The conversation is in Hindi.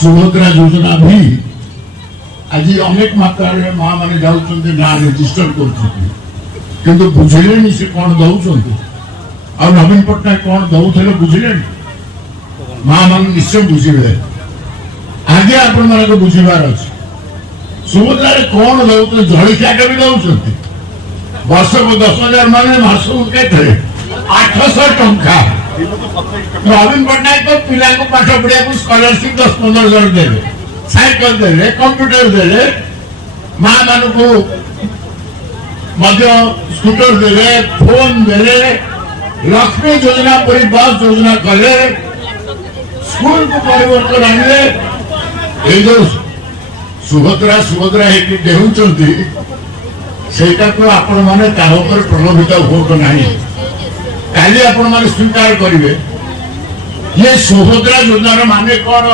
सुभद्रा योजना भी आज अनेक मात्रा माँ मैंने जाऊँ ना रेजिस्टर कर बुझे से कौन दौरान आ नवीन पट्टनायक कौन दौले बुझे माँ मान निश्चय बुझे आगे आपण मन बुझार अच्छे सुभद्रा कौन दौते जलिया भी दौरान वर्ष को 10,000 मान मासक के 800 टंका नवीन पट्टनायक तो पिला को पाठ पढ़ा स्कॉलरशिप 10-15,000 देवे साइकिल देवे कंप्यूटर देवे माँ मान को स्कूटर देवे फोन देवे लक्ष्मी योजना पर बस योजना कले स्कूल को परिवर्तन आने ये जो सुभद्रा सुभद्रा डेउंट सेटा को आपण माने प्रलोभित हुआ ना काली आपण माने स्वीकार करेंगे ये सुभद्रा योजना माने कौन।